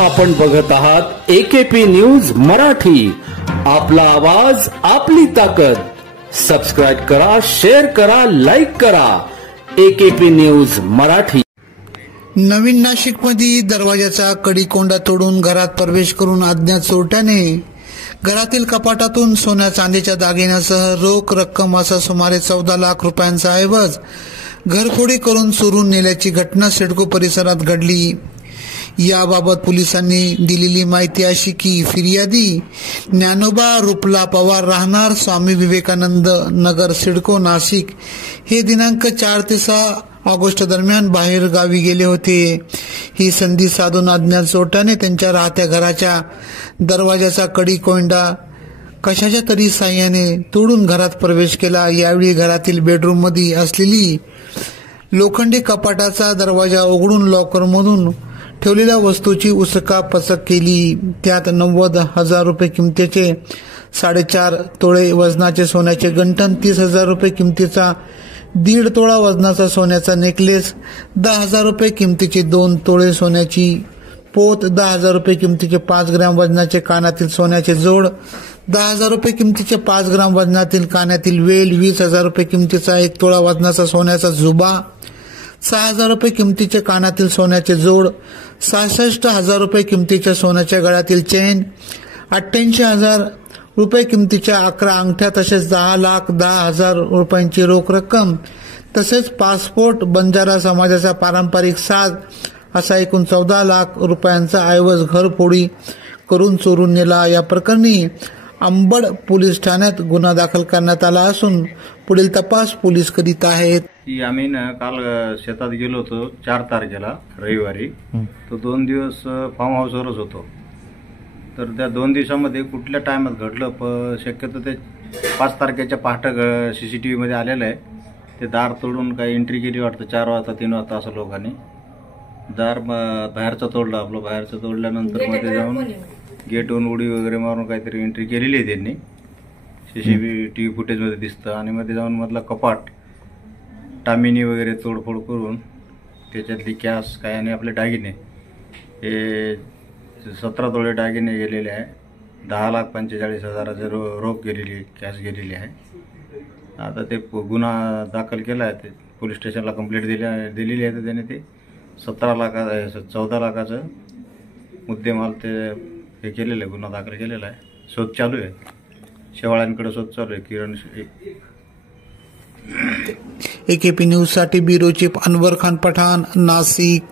आपण बघत आहात AKP न्यूज मराठी, आपला आवाज आपली ताकद। सबस्क्राइब करा, शेअर करा, लाईक करा। AKP news Marathi. नवीन नाशिकमध्ये दरवाजाचा कडी-कोंडा तोडून घरात प्रवेश करून अज्ञात चोरट्याने घरातील कपाटातून सोन्या चांदीच्या दागिन्यासह रोख रक्कम असा सुमारे 14 लाख रुपयांचा ऐवज घरफोडी करून चोरून नेल्याची घटना सिडको परिसरात घडली। याबाबत पोलिसांनी दिलेली माहिती अशी की फिर्यादी ज्ञानोबा रुपला पवार राहणार स्वामी विवेकानंद नगर सिडको नाशिक हे दिनांक 4 ते 6 ऑगस्ट दरम्यान बाहेर गावी गेले होते। ही संधी साधून अज्ञात चोरट्याने त्यांच्या राहत्या घराच्या दरवाजाचा कडी-कोंडा कशाच्या तरी साह्याने तोडून घरात प्रवेश केला। यावेळी घरातील बेडरूम मध्ये असलेली लोखंडी कपाटाचा दरवाजा उघडून लॉकरमधून ठेवलेल्या वस्तूची उसकापचक केली। त्यात 90,000 रुपये किमतीचे 4.5 तोळे वजनाचे सोन्याचे गंठण, 30,000 रुपये किमतीचा 1.5 तोळा वजनाचा सोन्याचा नेकलेस, 10,000 रुपये किमतीचे 2 तोळे सोन्याची पोत, 10,000 रुपये किमतीचे 5 ग्रॅम वजनाचे कानातील सोन्याचे जोड, 10,000 रुपये किमतीचे 5 ग्रॅम वजनातील कानातील वेल, 20,000 रुपये किमतीचा 1 तोळा वजनाचा सोन्याचा जुबा, 6,000 रुपये किमतीचे कानातील सोन्याचे जोड, 66,000 रुपये किमतीच्या सोन्याच्या गळ्यातील चेन, 88,000 रुपये किमतीच्या 11 अंगठ्या तसेच 10,10,000 रुपयांची रोख रक्कम तसेच पासपोर्ट, बंजारा समाजाचा पारंपरिक साज असा एकूण 14 लाख रुपयांचा ऐवज घरफोडी करून चोरून नेला। या प्रकरणी अंबड पोलीस ठाण्यात गुन्हा दाखल करण्यात आला असून पुढील तपास पोलीस करीत आहेत। आम्ही काल शेतात गेलो होतो 4 तारखेला रविवारी, तो 2 दिवस फार्म हाऊसवरच होतो। तर त्या 2 दिवसामध्ये कुठल्या टायमात घडलं शक्यतो ते 5 तारखेच्या पहाटे CCTV मध्ये आलेलं आहे। ते दार तोडून काही एंट्री केली वाटतं 4 वाजता 3 वाजता असं लोकांनी दार बाहेरचं तोडलं। आपलं बाहेरचं तोडल्यानंतर मध्ये जाऊन गेटवरून उडी वगैरे मारून काहीतरी एंट्री केलेली आहे त्यांनी, CCTV फुटेजमध्ये दिसतं। आणि मध्ये जाऊन मधला कपाट टामिनी वगैरे तोडफोड करून त्याच्यातली कॅश काय आणि आपले दागिने हे 17 तोळे दागिने गेलेले आहे, 10,45,000 रोख गेलेली कॅश गेलेली आहे। आता ते गुन्हा दाखल केला आहे, ते पोलीस स्टेशनला कंप्लेंट दिलेली आहे। तर त्याने ते 14 लाखाचं मुद्देमाल ते हे केलेलं आहे, गुन्हा दाखल केलेला आहे। शोध चालू आहे, शेवाळ्यांकडे शोध चालू आहे। किरण AKP न्यूज साठी ब्युरो चीफ अनवर खान पठाण, नाशिक।